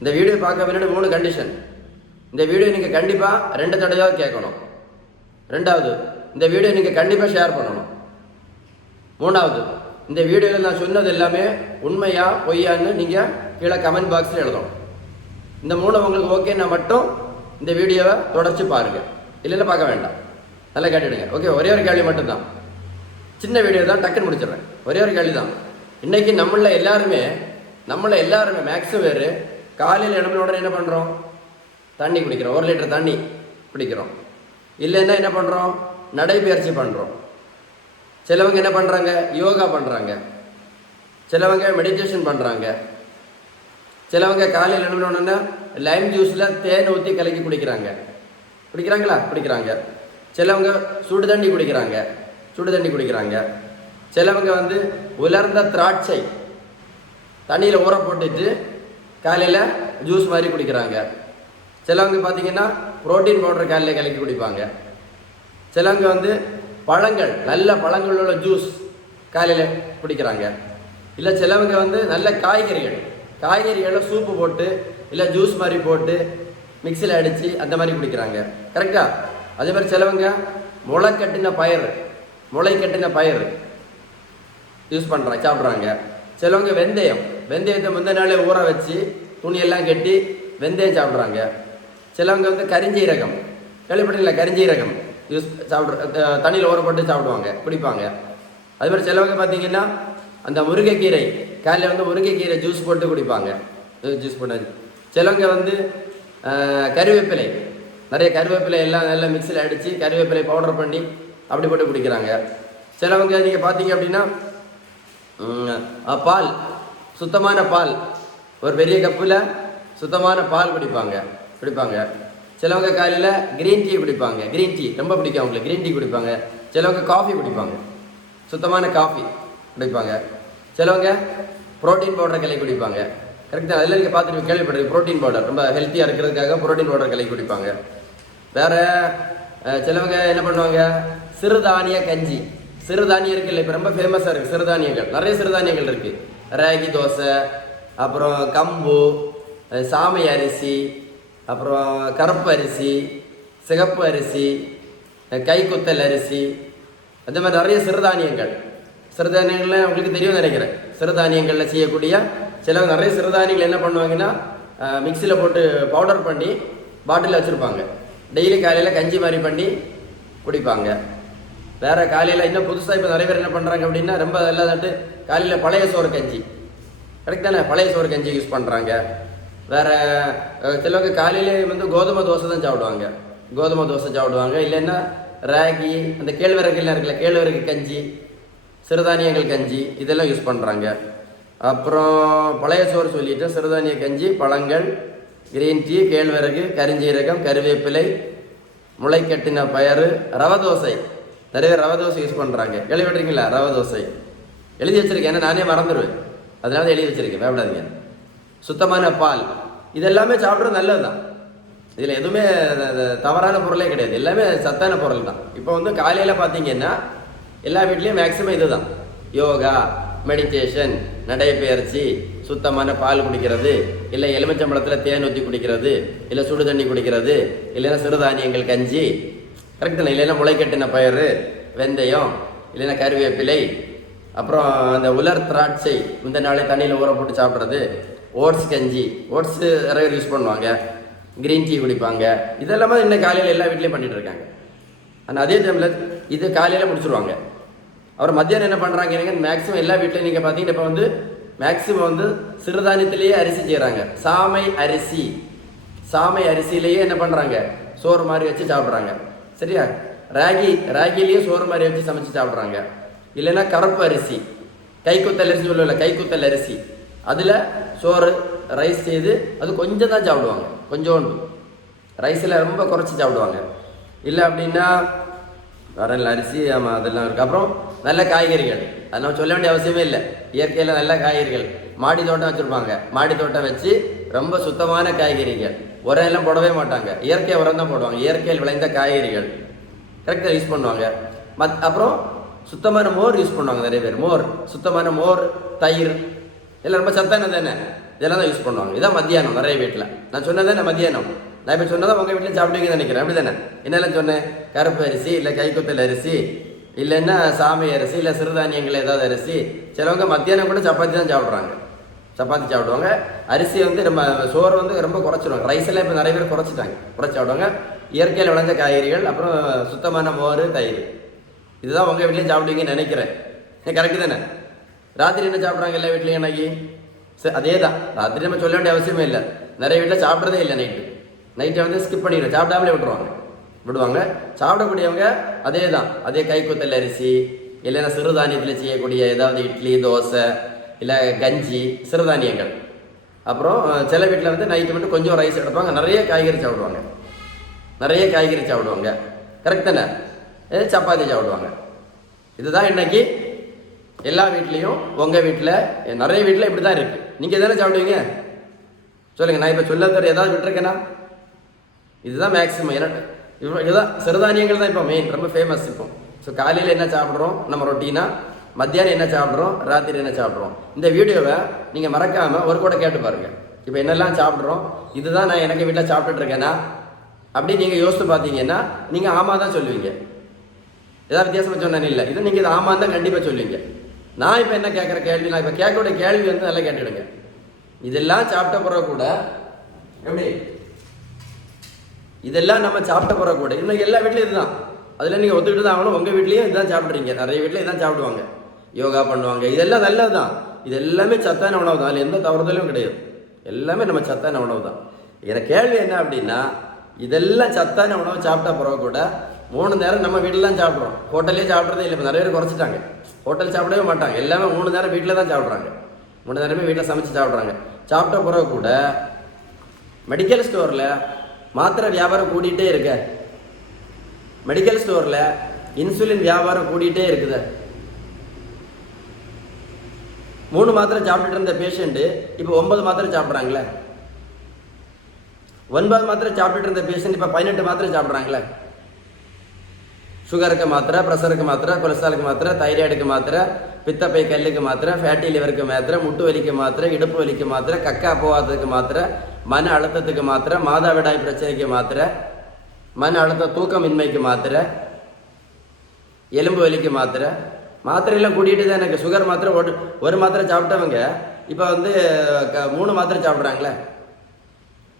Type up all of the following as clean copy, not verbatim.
இந்த வீடியோ பார்க்க பின்னாடி 3 கண்டிஷன். இந்த வீடியோ நீங்கள் கண்டிப்பாக 2 தடவையாவது கேட்கணும். 2வது, இந்த வீடியோ நீங்கள் கண்டிப்பாக ஷேர் பண்ணணும். 3வது, இந்த வீடியோவில் நான் சொன்னது எல்லாமே உண்மையா பொய்யான்னு நீங்கள் கீழே கமெண்ட் பாக்ஸில் எழுதணும். இந்த 3 உங்களுக்கு ஓகேன்னா மட்டும் இந்த வீடியோவை தொடர்ச்சி பாருங்கள், இல்லைன்னா பார்க்க வேண்டாம். நல்லா கேட்டுடுங்க. ஓகே, ஒரே ஒரு கேள்வி மட்டும்தான், சின்ன வீடியோ தான், டக்குன்னு முடிச்சிடுறேன். ஒரே ஒரு கேள்வி தான். இன்றைக்கி நம்மள எல்லாருமே மேக்ஸிமம் பேர் காலையில் எழும்பின உடனே என்ன பண்ணுறோம்? தண்ணி குடிக்கிறோம். 1 லிட்டர் தண்ணி குடிக்கிறோம். இல்லைன்னா என்ன பண்ணுறோம்? நடைபயிற்சி பண்ணுறோம். சிலவங்க என்ன பண்ணுறாங்க? யோகா பண்ணுறாங்க. சிலவங்க மெடிடேஷன் பண்ணுறாங்க. சிலவங்க காலையில் எழும்பின உடனே லைம் ஜூஸில் தேன் ஊற்றி கலக்கி குடிக்கிறாங்க. சிலவங்க சுடு தண்ணி குடிக்கிறாங்க. சிலவங்க உலர்ந்த திராட்சை தண்ணியில் ஊற போட்டுட்டு காலையில் ஜூஸ் மாதிரி குடிக்கிறாங்க. சிலவங்க பார்த்தீங்கன்னா புரோட்டீன் பவுடர் காலையில் கலக்கி குடிப்பாங்க. சிலவங்க பழங்கள், நல்ல பழங்கள் உள்ள ஜூஸ் காலையில் குடிக்கிறாங்க. இல்லை சிலவங்க நல்ல காய்கறிகளை சூப்பு போட்டு இல்லை ஜூஸ் மாதிரி போட்டு மிக்சியில் அடித்து அந்த மாதிரி குடிக்கிறாங்க. கரெக்டாக? அதே மாதிரி சிலவங்க முளை கட்டின பயிர் யூஸ் பண்ணுறாங்க, சாப்பிட்றாங்க. சிலவங்க வெந்தயத்தை முந்தின நாளே ஊற வச்சு துணியெல்லாம் கட்டி வெந்தயம் சாப்பிட்றாங்க. சிலவங்க கரிஞ்சீரகம், கேள்விப்பட்டீங்களா? கரிஞ்சீரகம் தண்ணியில் ஊற போட்டு குடிப்பாங்க. அதே மாதிரி சிலவங்க பார்த்தீங்கன்னா அந்த முருங்கைக்கீரை காலையில் முருங்கைக்கீரை ஜூஸ் போட்டு குடிப்பாங்க. சிலவங்க கருவேப்பிலை, நிறைய கருவேப்பிலை எல்லாம் நல்லா மிக்சியில் அடித்து கருவேப்பிலை பவுடர் பண்ணி அப்படி போட்டு குடிக்கிறாங்க. சிலவங்க நீங்கள் பார்த்தீங்க அப்படின்னா பால், சுத்தமான பால், ஒரு பெரிய கப்பில் சுத்தமான பால் குடிப்பாங்க. சிலவங்க காலையில் க்ரீன் டீ குடிப்பாங்க. க்ரீன் டீ ரொம்ப பிடிக்கும் அவங்களுக்கு, க்ரீன் டீ குடிப்பாங்க. சிலவங்க காஃபி குடிப்பாங்க, சுத்தமான காஃபி குடிப்பாங்க. சிலவங்க புரோட்டீன் பவுடர் கலக்கி குடிப்பாங்க. கரெக்டாக? அதில் நீங்கள் பார்த்துட்டு கேள்விப்பட்டிருக்கீங்க, புரோட்டீன் பவுடர் ரொம்ப ஹெல்த்தியாக இருக்கிறதுக்காக புரோட்டீன் பவுடர் கலக்கி குடிப்பாங்க. வேறு சிலவங்க என்ன பண்ணுவாங்க? சிறுதானிய கஞ்சி. சிறுதானியம் இருக்குல்ல, இப்போ ரொம்ப ஃபேமஸாக இருக்குது சிறுதானியங்கள். நிறைய சிறுதானியங்கள் இருக்குது. ராகி தோசை, அப்புறம் கம்பு, சாமை அரிசி, அப்புறம் கருப்பு அரிசி, சிகப்பு அரிசி, கைக்குத்தல் அரிசி, அதே மாதிரி நிறைய சிறுதானியங்கள்லாம் உங்களுக்கு தெரியும் நினைக்கிறேன். சிறுதானியங்களில் செய்யக்கூடிய சிலவங்க நிறைய சிறுதானியங்கள் என்ன பண்ணுவாங்கன்னா மிக்சியில் போட்டு பவுடர் பண்ணி பாட்டிலில் வச்சுருப்பாங்க. டெய்லி காலையில் கஞ்சி மாதிரி பண்ணி குடிப்பாங்க. வேறு காலையில் இன்னும் புதுசாக இப்போ நிறைய பேர் என்ன பண்ணுறாங்க அப்படின்னா ரொம்ப எல்லாதாட்டு காலையில் பழைய சோறு கஞ்சி, கரெக்ட் தானே? பழைய சோறு கஞ்சி யூஸ் பண்ணுறாங்க. வேறு சிலவங்க காலையிலே கோதுமை தோசை தான் சாப்பிடுவாங்க. இல்லைன்னா ராகி, அந்த கேழ்வரகுலாம் இருக்குல்ல, கேழ்வரகு கஞ்சி, சிறுதானியங்கள் கஞ்சி, இதெல்லாம் யூஸ் பண்ணுறாங்க. அப்புறம் பழைய சோறு சொல்லிட்டு சிறுதானிய கஞ்சி, பழங்கள், கிரீன் டீ, கேழ்வரகு, கரிஞ்சீரகம், கருவேப்பிலை, முளைக்கட்டின பயறு, ரவை தோசை. நிறைய ரவை தோசை யூஸ் பண்ணுறாங்க. கேள்விப்பட்டிருக்கீங்களா? ரவை தோசை எழுதி வச்சுருக்கேன், ஏன்னா நானே மறந்துடுவேன், அதனால தான் எழுதி வச்சுருக்கேன், பயப்படாதீங்க. சுத்தமான பால், இதெல்லாமே சாப்பிட்றது நல்லது தான். இதில் எதுவுமே தவறான பொருளே கிடையாது, எல்லாமே சத்தான பொருள் தான். இப்போ காலையில் பார்த்தீங்கன்னா எல்லா வீட்லேயும் மேக்ஸிமம் இது தான். யோகா, மெடிடேஷன், நடைப்பயிற்சி, சுத்தமான பால் குடிக்கிறது, இல்லை எலுமிச்சம்பழத்தில் தேன் ஊற்றி குடிக்கிறது, இல்லை சுடு தண்ணி குடிக்கிறது, இல்லைன்னா சிறுதானியங்கள் கஞ்சி, கரெக்டு தானே? இல்லைன்னா முளைக்கட்டின பயிறு, வெந்தயம், இல்லைன்னா கருவேப்பிலை, அப்புறம் அந்த உலர் திராட்சை இந்த நாளே தண்ணியில் ஊற போட்டு சாப்பிட்றது, ஓட்ஸ் கஞ்சி, ஓட்ஸு நிறைய பேர் யூஸ் பண்ணுவாங்க, க்ரீன் டீ குடிப்பாங்க. இதெல்லாமே இன்னும் காலையில் எல்லா வீட்லேயும் பண்ணிகிட்டு இருக்காங்க. ஆனால் அதே டைமில் இது காலையில் முடிச்சுருவாங்க. அப்புறம் மத்தியானம் என்ன பண்ணுறாங்க? மேக்ஸிமம் எல்லா வீட்லையும் நீங்கள் பார்த்தீங்கன்னா இப்போ மேக்ஸிமம் சிறுதானியத்திலேயே அரிசி செய்கிறாங்க. சாமை அரிசியிலேயே என்ன பண்ணுறாங்க? சோறு மாதிரி வச்சு சாப்பிட்றாங்க. சரியா? ராகிலேயே சோறு மாதிரி வச்சு சமைச்சு சாப்பிட்றாங்க. இல்லைன்னா கருப்பு அரிசி, கைக்குத்தல் அரிசி சொல்லுவில்ல, கைக்குத்தல் அரிசி, அதில் சோறு ரைஸ் செய்து அது கொஞ்சம் தான் சாப்பிடுவாங்க, கொஞ்சோண்டு ரைஸில் ரொம்ப குறைச்சி சாப்பிடுவாங்க. இல்லை அப்படின்னா வரல அரிசி, ஆமாம் அதெல்லாம் இருக்குது. அப்புறம் நல்ல காய்கறிகள், அது நம்ம சொல்ல வேண்டிய அவசியமே இல்லை. இயற்கையில் நல்ல காய்கறிகள், மாடி தோட்டம் வச்சுருப்பாங்க, மாடி தோட்டம் வச்சு ரொம்ப சுத்தமான காய்கறிகள், உரம் எல்லாம் போடவே மாட்டாங்க, இயற்கை உரம் தான் போடுவாங்க. இயற்கையில் விளைந்த காய்கறிகள் கரெக்டாக யூஸ் பண்ணுவாங்க. அப்புறம் சுத்தமான மோர் யூஸ் பண்ணுவாங்க நிறைய பேர். சுத்தமான மோர், தயிர், இல்லை ரொம்ப சத்தானது தானே, இதெல்லாம் தான் யூஸ் பண்ணுவாங்க. இதான் மத்தியானம் நிறைய வீட்டில். நான் சொன்னது தானே மத்தியானம். நான் இப்போ சொன்னதான் உங்கள் வீட்டில் சாப்பிடுவீங்கன்னு நினைக்கிறேன். அப்படி தானே? என்னெல்லாம் சொன்னேன்? கருப்பு அரிசி, இல்லை கைக்குத்தல் அரிசி, இல்லைன்னா சாமை அரிசி, இல்லை சிறுதானியங்கள் ஏதாவது அரிசி. சிலவங்க மத்தியானம் கூட சப்பாத்தி தான் சாப்பிட்றாங்க, சப்பாத்தி சாப்பிடுவாங்க. அரிசி வந்து நம்ம சோறு வந்து ரொம்ப குறைச்சிடுவாங்க. ரைஸ் எல்லாம் இப்போ நிறைய பேர் குறைச்சி சாப்பிடுவாங்க. இயற்கையில் விளைஞ்ச காய்கறிகள், அப்புறம் சுத்தமான மோர், தயிர், இதுதான் உங்கள் வீட்லேயும் சாப்பிடுவீங்கன்னு நினைக்கிறேன். கரெக்டு தானே? ராத்திரி என்ன சாப்பிட்றாங்க எல்லா வீட்லேயும் இன்னைக்கு? சரி, அதே தான். ராத்திரி நம்ம சொல்ல வேண்டிய அவசியமே இல்லை. நிறைய வீட்டில் சாப்பிட்றதே இல்லை. நைட்டை வந்து ஸ்கிப் பண்ணிடுறோம், சாப்பிடாமலே விடுவாங்க. சாப்பிடக்கூடியவங்க அதே தான், அதே கைக்குத்தல் அரிசி, இல்லைன்னா சிறுதானியத்தில் செய்யக்கூடிய ஏதாவது இட்லி, தோசை, இல்லை கஞ்சி, சிறுதானியங்கள். அப்புறம் சில வீட்டில் வந்து நைட்டு மட்டும் கொஞ்சம் ரைஸ் எடுப்பாங்க, நிறைய காய்கறி சாப்பிடுவாங்க. கரெக்ட் தானே? சப்பாத்தி சாப்பிடுவாங்க. இதுதான் இன்னைக்கு எல்லா வீட்லேயும். உங்கள் வீட்டில் நிறைய வீட்டில் இப்படி தான் இருக்குது. நீங்கள் எதானே சாப்பிடுவீங்க சொல்லுங்கள். நான் இப்போ சொல்ல தர ஏதாவது விட்டுருக்கேன்னா? இதுதான் மேக்ஸிமம். இதுதான் சிறுதானியங்கள் தான் இப்போ மெயின், ரொம்ப ஃபேமஸ் இப்போ. ஸோ காலையில் என்ன சாப்பிட்றோம் நம்ம ரொட்டீனா, மத்தியானம் என்ன சாப்பிட்றோம், ராத்திரி என்ன சாப்பிட்றோம். இந்த வீடியோவை நீங்கள் மறக்காமல் ஒரு கூட கேட்டு பாருங்கள். இப்போ என்னெல்லாம் சாப்பிட்றோம், இதுதான் நான் எனக்கு வீட்டில் சாப்பிட்டுட்ருக்கேன்னா அப்படின்னு நீங்கள் யோசித்து பார்த்தீங்கன்னா நீங்கள் ஆமாம் தான் சொல்லுவீங்க. ஏதாவது வித்தியாசமாக சொன்னேன்னு இல்லை, இது நீங்கள் இது ஆமாம் தான் கண்டிப்பாக சொல்லுவீங்க. நான் இப்போ என்ன கேட்குற கேள்வி, நான் இப்போ கேட்கக்கூடிய கேள்வி வந்து நல்லா கேட்டுடுங்க. இதெல்லாம் சாப்பிட்ட பிறகு கூட எப்படி, இதெல்லாம் நம்ம சாப்பிட்ட பிறகு கூட இன்னும் எல்லா வீட்லையும் இதுதான். அதில் நீங்கள் ஒத்துக்கிட்டு தான் ஆகணும். உங்கள் வீட்லேயும் இதுதான் சாப்பிட்றீங்க. நிறைய வீட்டில் இதுதான் சாப்பிடுவாங்க, யோகா பண்ணுவாங்க. இதெல்லாம் நல்லது தான். இது எல்லாமே சத்தான உணவு தான், அதில் எந்த தவறுதலும் கிடையாது. எல்லாமே நம்ம சத்தான உணவு தான். எனக்கு கேள்வி என்ன அப்படின்னா, இதெல்லாம் சத்தான உணவு சாப்பிட்ட பிறகு கூட 3 நேரம் நம்ம வீட்டில் தான் சாப்பிட்றோம். ஹோட்டல்லே சாப்பிட்றதே இல்லை. இப்போ நிறைய பேர் குறைச்சிட்டாங்க, ஹோட்டல் சாப்பிடவே மாட்டாங்க. எல்லாமே 3 நேரம் வீட்டில் தான் சாப்பிட்றாங்க. 3 நேரமே வீட்டில் சமைச்சு சாப்பிட்றாங்க. சாப்பிட்ட பிறகு கூட மெடிக்கல் ஸ்டோரில் மாத்திரை வியாபாரம் கூட்டிகிட்டே இருக்க, மெடிக்கல் ஸ்டோரில் இன்சுலின் வியாபாரம் கூட்டிகிட்டே இருக்குது. 3 மாத்திரை சாப்பிட்டுட்டு இருந்த பேஷண்ட்டு இப்போ 9 மாத்திரை சாப்பிட்றாங்களே. 9 மாத்திரை சாப்பிட்டுட்டு இருந்த பேஷண்ட் இப்போ 18 மாத்திரை சாப்பிட்றாங்களே. சுகருக்கு மாத்திரை, ப்ரெஷருக்கு மாத்திரை, கொலஸ்ட்ராலுக்கு மாத்திரை, தைராய்டுக்கு மாத்திரை, பித்தப்பை கல்லுக்கு மாத்திரை, ஃபேட்டி லிவருக்கு மாத்திரை, முட்டு வலிக்கு மாத்திரை, இடுப்பு வலிக்கு மாத்திரை, கக்கா போகாததுக்கு மாத்திரை, மன அழுத்தத்துக்கு மாத்திரை, மாதவிடாய் பிரச்சனைக்கு மாத்திரை, மன அழுத்த தூக்கமின்மைக்கு மாத்திரை, எலும்பு வலிக்கு மாத்திரை. மாத்திரையெல்லாம் கூட்டிகிட்டு தான் எனக்கு. சுகர் மாத்திரை ஒரு மாத்திரை சாப்பிட்டவங்க இப்போ வந்து 3 மாத்திரை சாப்பிட்றாங்களே.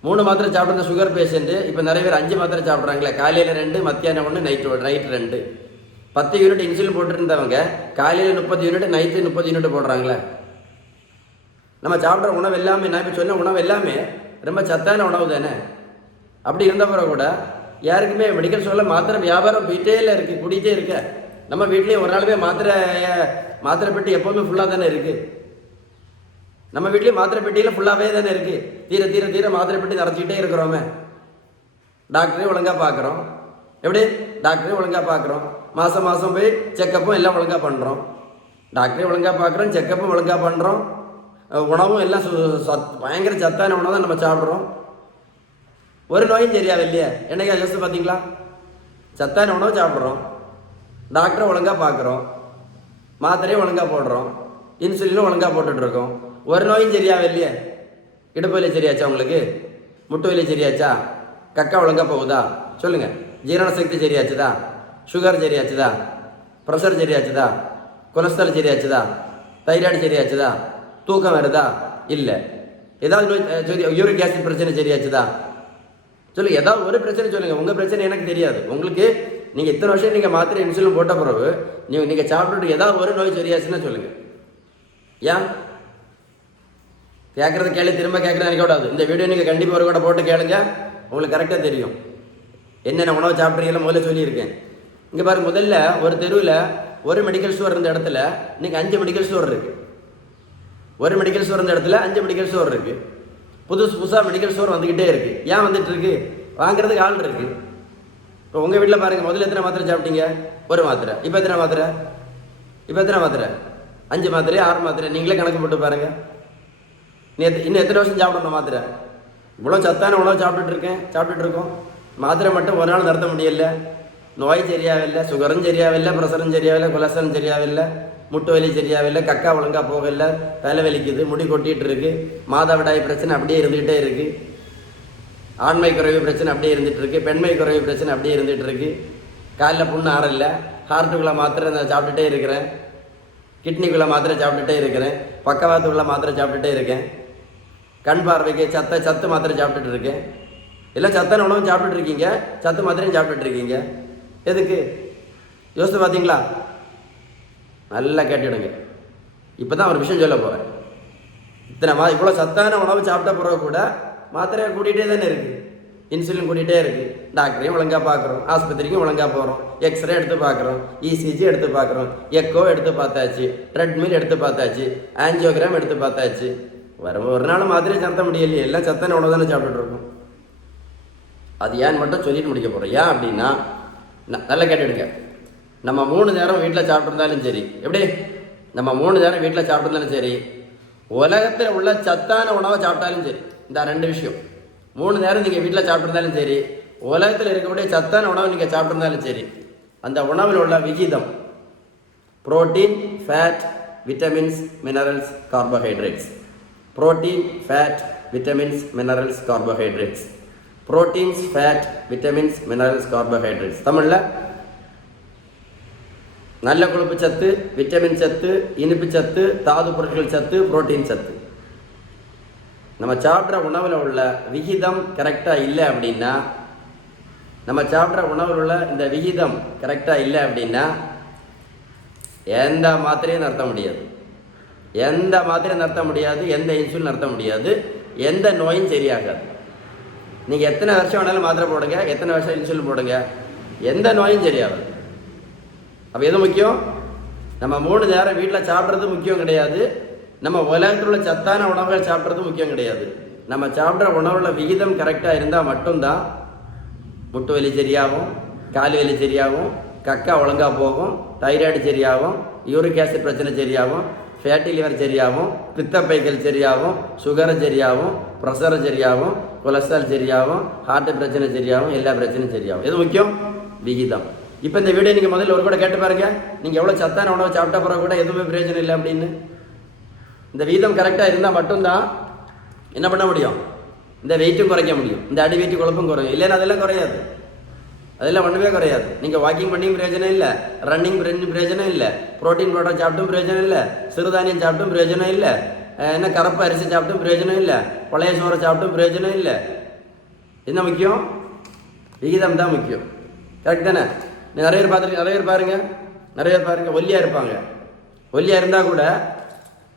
3 மாத்திரை சாப்பிட்ற சுகர் பேஷண்ட்டு இப்போ நிறைய பேர் 5 மாத்திரை சாப்பிட்றாங்களே. காலையில் 2, மத்தியானம் 1, நைட்டு 2. 10 யூனிட் இன்சுலின் போட்டுருந்தவங்க காலையில் 30 யூனிட், நைட்டு 30 யூனிட் போடுறாங்களே. நம்ம சாப்பிட்ற உணவு எல்லாமே, நான் இப்போ சொன்ன உணவு எல்லாமே ரொம்ப சத்தான உணவு தானே. அப்படி இருந்த பிறகு கூட யாருக்குமே மெடிக்கல் ஸ்டோரில் மாத்திரை வியாபாரம் போயிட்டே இருக்குது, கூட்டிகிட்டே இருக்க. நம்ம வீட்லேயும் ஒரு நாளுமே மாத்திரை பெட்டி எப்போவுமே ஃபுல்லாக தானே இருக்குது. நம்ம வீட்லேயும் மாத்திரை பெட்டியில் ஃபுல்லாகவே தானே இருக்குது. தீர மாத்திரை பெட்டி நிறச்சிக்கிட்டே இருக்கிறோமே. டாக்டரையும் ஒழுங்காக பார்க்குறோம். எப்படி டாக்டரையும் ஒழுங்காக பார்க்குறோம். மாதம் போய் செக்கப்பும் எல்லாம் ஒழுங்காக பண்ணுறோம். டாக்டரையும் ஒழுங்காக பார்க்குறோம், செக்கப்பும் ஒழுங்காக பண்ணுறோம். உணவும் எல்லாம் பயங்கர சத்தான உணவு தான் நம்ம சாப்பிட்றோம். ஒரு நோயும் சரியாவே இல்லையா? என்னைக்கா யோசிச்சு பார்த்தீங்களா? சத்தான உணவு சாப்பிட்றோம், டாக்டரை ஒழுங்காக பார்க்குறோம், மாத்திரையும் ஒழுங்காக போடுறோம், இன்சுலினும் ஒழுங்காக போட்டுட்ருக்கோம். ஒரு நோயும் சரியாவே இல்லையே. இடுப்பு வலி சரியாச்சா உங்களுக்கு? முட்டு வலி சரியாச்சா? கக்கா ஒழுங்காக போகுதா? சொல்லுங்கள். ஜீரண சக்தி சரியாச்சுதா? சுகர் சரியாச்சுதா? ப்ரெஷர் சரியாச்சுதா? கொலஸ்ட்ரால் சரியாச்சுதா? தைராய்டு சரியாச்சுதா? தூக்கம் வருதா? இல்லை. ஏதாவது நோய், யூரிக் ஆசிட் பிரச்சனை சரியாச்சுதா? சொல்லுங்கள். ஏதாவது ஒரு பிரச்சனை சொல்லுங்கள். உங்கள் பிரச்சனை எனக்கு தெரியாது. உங்களுக்கு நீங்கள் இத்தனை வருஷம் நீங்கள் மாத்திரை இன்சுலின் போட்ட பிறகு நீங்கள் சாப்பிட்டுட்டு ஏதாவது ஒரு நோய் சரியாச்சுன்னா சொல்லுங்கள். ஏன் கேட்குறது கேள்வி திரும்ப கேட்குறது நினைக்கூடாது. இந்த வீடியோ நீங்கள் கண்டிப்பாக ஒரு கூட போட்டு கேளுங்க, உங்களுக்கு கரெக்டாக தெரியும். என்னென்ன உணவு சாப்பிட்றீங்களோ முதல்ல சொல்லியிருக்கேன். இங்கே பாருங்க, முதல்ல ஒரு தெருவில் ஒரு மெடிக்கல் ஸ்டோர் இருந்த இடத்துல இன்றைக்கி 5 மெடிக்கல் ஸ்டோர் இருக்குது. ஒரு மெடிக்கல் ஸ்டோர் இருந்த இடத்துல 5 மெடிக்கல் ஸ்டோர் இருக்குது. புதுசாக மெடிக்கல் ஸ்டோர் வந்துக்கிட்டே இருக்குது. ஏன் வந்துட்டு இருக்கு? வாங்குறதுக்கு ஆள் இருக்குது. இப்போ உங்கள் வீட்டில் பாருங்கள், முதல்ல எத்தனை மாத்திரை சாப்பிட்டீங்க? ஒரு மாத்திரை. இப்போ எத்தனை மாத்திரை? 5 மாத்திரை, 6 மாத்திரை. நீங்களே கணக்கு போட்டு பாருங்கள். இன்னும் எத்தனை வருஷம் சாப்பிடணும் மாத்திரை? இவ்வளோ சத்தான உணவு சாப்பிட்டுட்டு இருக்கோம். மாத்திரை மட்டும் ஒரு நாள் நிறுத்த முடியல. நோய் சரியாவில்லை, சுகரும் சரியாவில்லை, ப்ரெஷரும் சரியாவில்லை, கொலஸ்ட்ராலும் சரியாவில்லை. முட்டு வலி சரியாகவில்லை, கக்கா ஒழுங்காக போகலை, தலைவலிக்குது, முடி கொட்டிகிட்டு இருக்குது, மாதவிடாய் பிரச்சனை அப்படியே இருந்துகிட்டே இருக்குது, ஆண்மை குறைவு பிரச்சனை அப்படியே இருந்துகிட்டு இருக்குது, பெண்மை குறைவு பிரச்சனை அப்படியே இருந்துகிட்டு இருக்குது, காலில் புண்ணு ஆறல, ஹார்ட்டுக்குள்ளே மாத்திரை நான் சாப்பிட்டுட்டே இருக்கிறேன், கிட்னிக்குள்ளே மாத்திரை சாப்பிட்டுட்டே இருக்கிறேன், பக்கவாத்துக்குள்ளே மாத்திரை சாப்பிட்டுட்டே இருக்கேன், கண் பார்வைக்கு சத்து மாத்திரை சாப்பிட்டுட்டு இருக்கேன், எல்லாம் சத்தான உணவும் சாப்பிட்டுட்டு இருக்கீங்க, சத்து மாத்திரையும் சாப்பிட்டுட்டு இருக்கீங்க. எதுக்கு யோசித்து பார்த்தீங்களா? நல்லா கேட்டுடுங்க. இப்போ தான் ஒரு விஷயம் சொல்ல போகிறேன். இவ்வளோ சத்தான உணவு சாப்பிட்ட பிறகு கூட மாத்திரையை கூட்டிகிட்டே தானே இருக்குது, இன்சுலின் கூட்டிகிட்டே இருக்குது, டாக்டரையும் ஒழுங்காக பார்க்குறோம், ஆஸ்பத்திரிக்கும் ஒழுங்காக போகிறோம், எக்ஸ்ரே எடுத்து பார்க்குறோம், இசிஜி எடுத்து பார்க்குறோம், எக்கோ எடுத்து பார்த்தாச்சு, ட்ரெட்மில் எடுத்து பார்த்தாச்சு, ஆஞ்சியோகிராம் எடுத்து பார்த்தாச்சு. ஒரு நாள் மாத்திரையை சாப்பிட முடியலையே, எல்லாம் சத்தான உணவு தானே சாப்பிட்டுட்டு இருக்கோம். அது ஏன்னு மட்டும் சொல்லிட்டு முடிக்க போகிறோம். ஏன் அப்படின்னா, நல்லா கேட்டுடுங்க. நம்ம 3 நேரம் வீட்டில் சாப்பிட்ருந்தாலும் சரி, எப்படி நம்ம 3 நேரம் வீட்டில் சாப்பிட்ருந்தாலும் சரி, உலகத்தில் உள்ள சத்தான உணவை சாப்பிட்டாலும் சரி, இந்த 2 விஷயம், 3 நேரம் நீங்கள் வீட்டில் சாப்பிட்ருந்தாலும் சரி, உலகத்தில் இருக்கக்கூடிய சத்தான உணவை நீங்கள் சாப்பிட்ருந்தாலும் சரி, அந்த உணவில் உள்ள விகிதம் protein, fat, vitamins, minerals, carbohydrates, protein, fat, vitamins, minerals, carbohydrates, proteins, fat, vitamins, minerals, carbohydrates. தமிழில் நல்ல கொழுப்பு சத்து, விட்டமின் சத்து, இனிப்பு சத்து, தாது பொருட்கள் சத்து, புரோட்டீன் சத்து. நம்ம சாப்பிட்ற உணவில் உள்ள விகிதம் கரெக்டாக இல்லை அப்படின்னா, நம்ம சாப்பிட்ற உணவில் உள்ள இந்த விகிதம் கரெக்டாக இல்லை அப்படின்னா எந்த மாத்திரையும் நடத்த முடியாது, எந்த மாத்திரையும் நடத்த முடியாது, எந்த இன்சுலின் நடத்த முடியாது, எந்த நோயும் சரியாகாது. நீங்கள் எத்தனை வருஷம் வேணாலும் மாத்திரை போடுங்க, எத்தனை வருஷம் இன்சுலின் போடுங்க, எந்த நோயும் சரியாகாது. அப்போ எது முக்கியம்? நம்ம 3 நேரம் வீட்டில் சாப்பிட்றது முக்கியம் கிடையாது, நம்ம உலகத்தில் உள்ள சத்தான உணவுகள் சாப்பிட்றது முக்கியம் கிடையாது. நம்ம சாப்பிட்ற உணவுல விகிதம் கரெக்டாக இருந்தால் மட்டும்தான் முட்டு வலி சரியாகும், கால் வலி சரியாகும், கக்கா ஒழுங்காக போகும், தைராய்டு சரியாகும், யூரிக் ஆசிட் பிரச்சனை சரியாகும், ஃபேட்டி லிவர் சரியாகும், பித்தப்பைகள் சரியாகும், சுகரை சரியாகும், ப்ரெஷரை சரியாகும், கொலஸ்ட்ரால் சரியாகும், ஹார்ட் பிரச்சனை சரியாகும், எல்லா பிரச்சனையும் சரியாகும். எது முக்கியம்? விகிதம். இப்போ இந்த வீடியோ நீங்கள் முதல்ல ஒரு கூட கேட்டு பாருங்க, நீங்கள் எவ்வளோ சத்தான உணவை சாப்பிட்ட பிறகு கூட எதுவுமே பிரயோஜனம் இல்லை அப்படின்னு. இந்த விகிதம் கரெக்டாக இருந்தால் மட்டும்தான் என்ன பண்ண முடியும்? இந்த வெயிட்டும் குறைக்க முடியும், இந்த அடி வெயிட்டு குழப்பும் குறையும். இல்லைன்னா அதெல்லாம் குறையாது, அதெல்லாம் ஒன்றுமே குறையாது. நீங்கள் வாக்கிங் பண்ணியும் பிரயோஜனம் இல்லை, ரன்னிங் பிரயோஜனம் இல்லை, ப்ரோட்டீன் பவுடர் சாப்பிட்டும் பிரயோஜனம் இல்லை, சிறுதானியம் சாப்பிட்டும் பிரயோஜனம் இல்லை, என்ன கருப்பு அரிசி சாப்பிட்டும் பிரயோஜனம் இல்லை, பழைய சோறை சாப்பிட்டும் பிரயோஜனம் இல்லை. என்ன முக்கியம்? விகிதம் தான் முக்கியம். கரெக்ட் தானே? நிறைய பேர் பார்த்துருக்கீங்க, நிறைய பேர் பாருங்க ஒல்லியாக இருப்பாங்க. ஒல்லியாக இருந்தால் கூட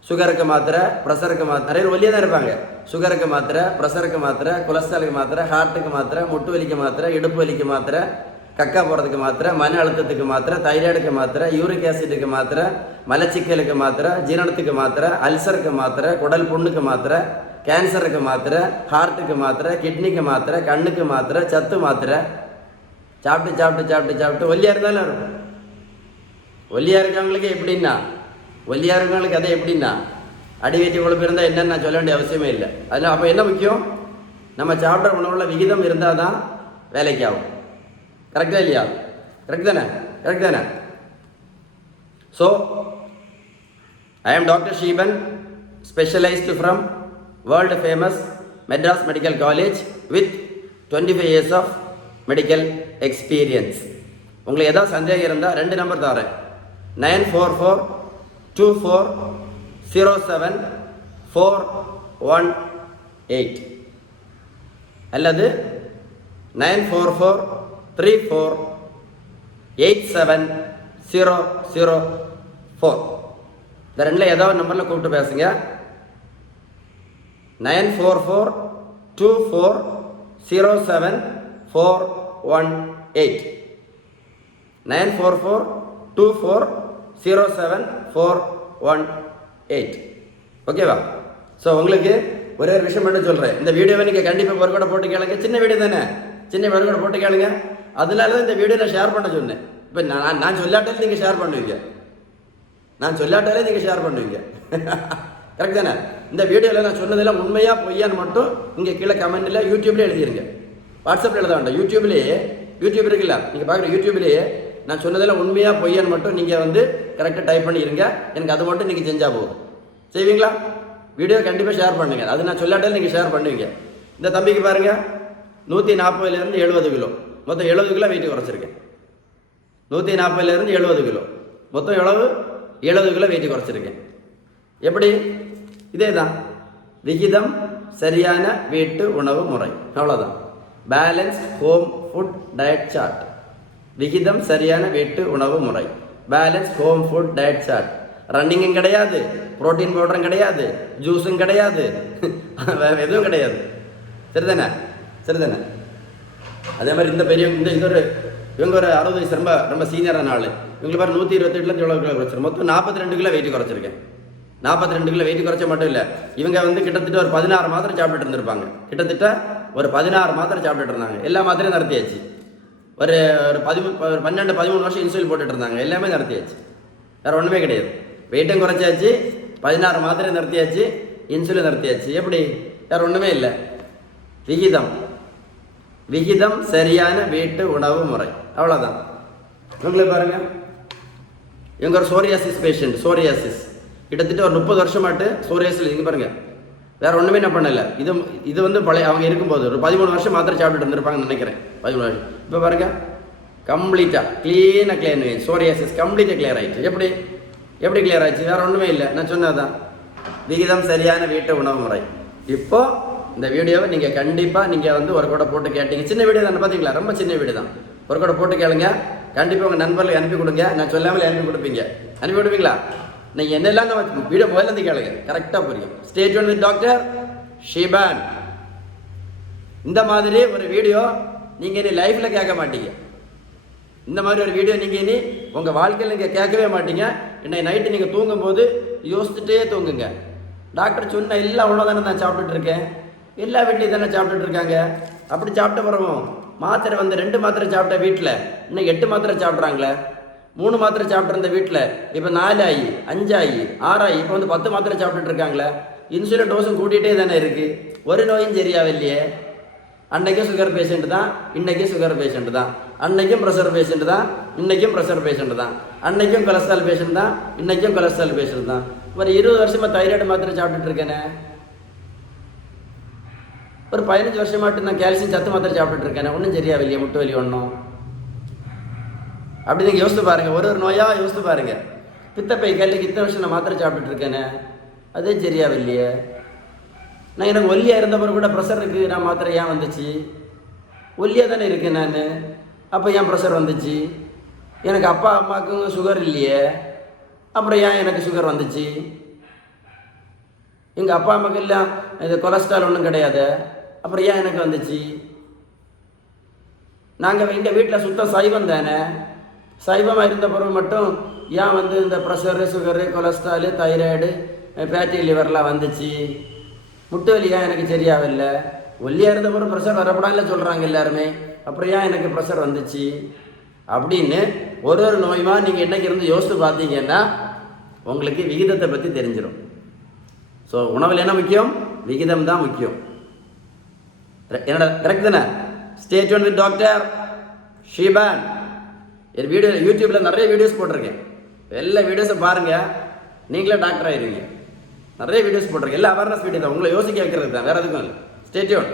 சுகருக்கு மாத்திரை, ப்ரெஷருக்கு மாத்திரை, நிறைய பேர் ஒல்லியாக தான் இருப்பாங்க. சுகருக்கு மாத்திரை, ப்ரெஷருக்கு மாத்திரை, கொலஸ்ட்ராலுக்கு மாத்திரை, ஹார்ட்டுக்கு மாத்திரை, முட்டு வலிக்கு மாத்திரை, இடுப்பு வலிக்கு மாத்திரை, கக்கா போகிறதுக்கு மாத்திரை, மன அழுத்தத்துக்கு மாத்திரை, தைராய்டுக்கு மாத்திரை, யூரிக் ஆசிட்டுக்கு மாத்திரை, மலச்சிக்கலுக்கு மாத்திரை, ஜீரணத்துக்கு மாத்திரை, அல்சருக்கு மாத்திரை, குடல் புண்ணுக்கு மாத்திரை, கேன்சருக்கு மாத்திரை, ஹார்ட்டுக்கு மாத்திரை, கிட்னிக்கு மாத்திரை, கண்ணுக்கு மாத்திரை, சத்து மாத்திரை, சாப்பிட்டு சாப்பிட்டு சாப்பிட்டு சாப்பிட்டு ஒல்லியாக இருந்தாலும் இருக்கும். ஒல்லியாக இருக்கவங்களுக்கு எப்படின்னா, ஒல்லியாக இருக்கவங்களுக்கு அதை எப்படின்னா அடி வயிற்று கொழுப்பு இருந்தால் என்னன்னு நான் சொல்ல வேண்டிய அவசியமே இல்லை. அதில் அப்போ என்ன முக்கியம்? நம்ம சாப்பிட்ற உணவுல விகிதம் இருந்தால் தான் வேலைக்கு ஆகும். கரெக்டாக இல்லையா? கரெக்ட் தானே? கரெக்ட் தானே? So I am doctor Sheeban, specialised from world famous Madras medical college with 25 years of medical experience. உங்களுக்கு ஏதாவது சந்தேகம் இருந்தால் 2 நம்பர் தரேன், 944-2407-418 அல்லது 944-34-87-004. இந்த 2ல் ஏதாவது நம்பரில் கூப்பிட்டு பேசுங்க. 944-2407-418 944-2407-418. ஓகேவா? ஸோ உங்களுக்கு ஒரே ஒரு விஷயம் மட்டும் சொல்கிறேன். இந்த வீடியோவை நீங்கள் கண்டிப்பாக ஒரு கூட போட்டு கேளுங்க. சின்ன வீடியோ தானே, சின்ன வீடியோ கூட போட்டு கேளுங்க. அதனால தான் இந்த வீடியோ நான் ஷேர் பண்ண சொன்னேன். இப்போ நான் சொல்லாட்டாலே நீங்கள் ஷேர் பண்ணுவீங்க, நான் சொல்லாட்டாலே நீங்கள் ஷேர் பண்ணுவீங்க. கரெக்ட் தானே? இந்த வீடியோவில் நான் சொன்னதெல்லாம் உண்மையாக பொய்யான்னு மட்டும் இங்கே கீழே கமெண்ட்டில் யூடியூப்லேயே எழுதிருங்க. வாட்ஸ்அப்பில் எழுத வேண்டாம், யூடியூப் இருக்குல்ல, நீங்கள் பார்க்குற யூடியூப்லேயே நான் சொன்னதெல்லாம் உண்மையாக பொய்யான்னு மட்டும் நீங்கள் கரெக்டாக டைப் பண்ணிடுங்க. எனக்கு அது மட்டும் நீங்கள் செஞ்சால் போதும். செய்வீங்களா? வீடியோ கண்டிப்பாக ஷேர் பண்ணுங்கள். அது நான் சொல்லாட்டாலும் நீங்கள் ஷேர் பண்ணுவீங்க. இந்த தம்பிக்கு பாருங்கள், 140 70 கிலோ, மொத்தம் 70 கிலோ வெயிட் குறைச்சிருக்கேன். 140 70 கிலோ, மொத்தம் எவ்வளவு? 70 கிலோ வெயிட் குறைச்சிருக்கேன். எப்படி? இதே தான், விகிதம் சரியான வீட்டு உணவு முறை, அவ்வளோதான். Balance home food diet chart. விகிதம் சரியான வீட்டு உணவு முறை, balance home food diet chart. ரன்னிங்கும் கிடையாது, புரோட்டீன் பவுடரும் கிடையாது, ஜூஸும் கிடையாது, எதுவும் கிடையாது. சரிதானே? சரிதானே? அதே மாதிரி இந்த பெரிய இது ஒரு இவங்க ஒரு 60 வயசு ரொம்ப ரொம்ப சீனியரான ஆள். இவங்களுக்கு பாரு 128 எவ்வளோ கிலோ குறைச்சிருக்கேன். மொத்தம் 42 கிலோ வெயிட் குறைச்சிருக்கேன். 42 கிலோ வெயிட் குறைச்ச மட்டும் இல்லை, இவங்க கிட்டத்தட்ட ஒரு 16 மாத்திரை சாப்பிட்டுட்டு இருந்திருப்பாங்க. கிட்டத்தட்ட ஒரு 16 மாத்திரை சாப்பிட்டுட்டு இருந்தாங்க. எல்லா மாத்திரையும் நடத்தியாச்சு. ஒரு 12-13 வருஷம் இன்சுலின் போட்டுட்டு இருந்தாங்க. எல்லாமே நடத்தியாச்சு. வேறு ஒன்றுமே கிடையாது. வெயிட்டும் குறைச்சாச்சு, 16 மாத்திரை நடத்தியாச்சு, இன்சுலின் நடத்தியாச்சு. எப்படி? வேறு ஒன்றுமே இல்லை. விகிதம் சரியான வீட்டு உணவு முறை, அவ்வளோதான். உங்களை பாருங்க, இவங்க ஒரு சோரியாசிஸ் பேஷண்ட். சோரியாசிஸ் கிட்டத்தட்ட ஒரு 30 வருஷமாட்டு சோரியாசிஸ். இங்கே பாருங்க, வேற ஒன்றுமே என்ன பண்ணல. இது பழைய அவங்க இருக்கும்போது ஒரு 13 வருஷம் மாத்திரை சாப்பிட்டுட்டு இருந்திருப்பாங்கன்னு நினைக்கிறேன். 13 வருஷம். இப்போ பாருங்க, கம்ப்ளீட்டாக கிளியர் சோரியாசிஸ் கம்ப்ளீட்டாக கிளியர் ஆயிடுச்சு. எப்படி கிளியர் ஆயிடுச்சு? வேற ஒன்றுமே இல்லை. நான் சொன்னதான், விகிதம் சரியான வீட்டு உணவு முறை. இப்போ இந்த வீடியோவை நீங்கள் கண்டிப்பாக ஒரு கூட போட்டு கேட்டீங்க. சின்ன வீடியோ தானே, பார்த்தீங்களா? ரொம்ப சின்ன வீடியோ தான். ஒரு கூட போட்டு கேளுங்க. கண்டிப்பாக உங்கள் நண்பர்களுக்கு அனுப்பி கொடுங்க. நான் சொல்லாமல் அனுப்பி கொடுப்பீங்க. அனுப்பி விடுவீங்களா? நீங்கள் என்னெல்லாம் நம்ம வீடியோ முதல்ல கேளுங்க, கரெக்டாக புரியும். Stay tune with doctor chiffon. இந்த மாதிரி ஒரு வீடியோ நீங்கள் இனி லைஃப்பில் கேட்க மாட்டீங்க. இந்த மாதிரி ஒரு வீடியோ நீங்கள் இனி உங்கள் வாழ்க்கையில் நீங்கள் கேட்கவே மாட்டீங்க. இன்னைக்கு நைட்டு நீங்கள் தூங்கும்போது யோசிச்சுட்டே தூங்குங்க. டாக்டர் சொன்ன எல்லா உணவு தானே நான் சாப்பிட்டுட்டு இருக்கேன், எல்லா வீட்லையும் தானே சாப்பிட்டுட்டு இருக்காங்க. அப்படி சாப்பிட்ட பிறகும் மாத்திரை 2 மாத்திரை சாப்பிட்ட வீட்டில் இன்னைக்கு 8 மாத்திரை சாப்பிட்றாங்களே. 3 மாத்திரை சாப்பிட்ருந்த வீட்டில் இப்போ 4 ஆகி 5 ஆகி 6 ஆகி இப்போ 10 மாத்திரை சாப்பிட்டுட்டு இருக்காங்களே. இன்சுலின் டோஸும் கூட்டிகிட்டே தானே இருக்குது. ஒரு நோயும் சரியாவில்லையே. அன்னைக்கும் சுகர் பேஷண்ட் தான், இன்றைக்கும் சுகர் பேஷண்ட் தான். அன்னைக்கும் ப்ரெஷர் பேஷண்ட் தான், இன்றைக்கும் ப்ரெஷர் பேஷண்ட் தான். அன்னைக்கும் கொலஸ்ட்ரால் பேஷண்ட் தான், இன்றைக்கும் கொலஸ்ட்ரால் பேஷண்ட் தான். ஒரு 20 வருஷமாக தைராய்டு மாத்திரை சாப்பிட்டுட்டு இருக்கேனே. ஒரு 15 வருஷமாட்டு நான் கால்சியம் சத்து மாத்திரை சாப்பிட்டுட்டு இருக்கேன். ஒன்றும் சரியாவில்லையே. முட்டு வலி ஒன்றும். அப்படி நீங்கள் யோசித்து பாருங்கள், ஒரு நோயாக யோசித்து பாருங்கள். பித்தப்பை கல்லுக்கு இத்தனை வருஷம் நான் மாத்திரை சாப்பிட்டுட்டு இருக்கேனே, அதே சரியாவில்லையே. நான் எனக்கு ஒல்லியாக இருந்தப்பறம் கூட ப்ரெஷருக்கு நான் மாத்திரை ஏன் வந்துச்சு? ஒல்லியாக தானே இருக்கேன் நான், அப்போ ஏன் ப்ரெஷர் வந்துச்சு? எனக்கு அப்பா அம்மாவுக்கும் சுகர் இல்லையே, அப்புறம் ஏன் எனக்கு சுகர் வந்துச்சு? எங்கள் அப்பா அம்மாவுக்கு இல்லை இது கொலஸ்ட்ரால் ஒன்றும் கிடையாது, அப்புறம் ஏன் எனக்கு வந்துச்சு? நாங்கள் எங்கள் வீட்டில் சுத்தம் சைவம் தானே. சைவமாக இருந்த பிறகு மட்டும் ஏன் இந்த pressure, sugar, cholesterol, thyroid, fatty லிவர்லாம் வந்துச்சு? முட்டு வலி ஏன் எனக்கு சரியாகல? ஒல்லியாக இருந்த பிறகு ப்ரெஷர் வரப்படாமல் சொல்கிறாங்க எல்லாருமே, அப்புறம் ஏன் எனக்கு ப்ரெஷர் வந்துச்சு? அப்படின்னு ஒரு நோயுமா நீங்கள் என்னைக்கு இருந்து யோசித்து பார்த்தீங்கன்னா உங்களுக்கு விகிதத்தை பற்றி தெரிஞ்சிடும். ஸோ உணவில் என்ன முக்கியம்? விகிதம் தான் முக்கியம். என்னோட கரெக்ட் தானே? Stay tune with doctor chiffon. N video யூடியூப்பில் நிறைய வீடியோஸ் போட்டிருக்கேன். எல்லா வீடியோஸை பாருங்கள், நீங்களே டாக்டர் ஆகிடுவீங்க. நிறைய வீடியோஸ் போட்டிருக்கேன். எல்லா அவேர்னஸ் வீடியோ தான், உங்களை யோசிக்க வைக்கிறது தான், வேறு எதுக்கும் இல்லை. Stay tune.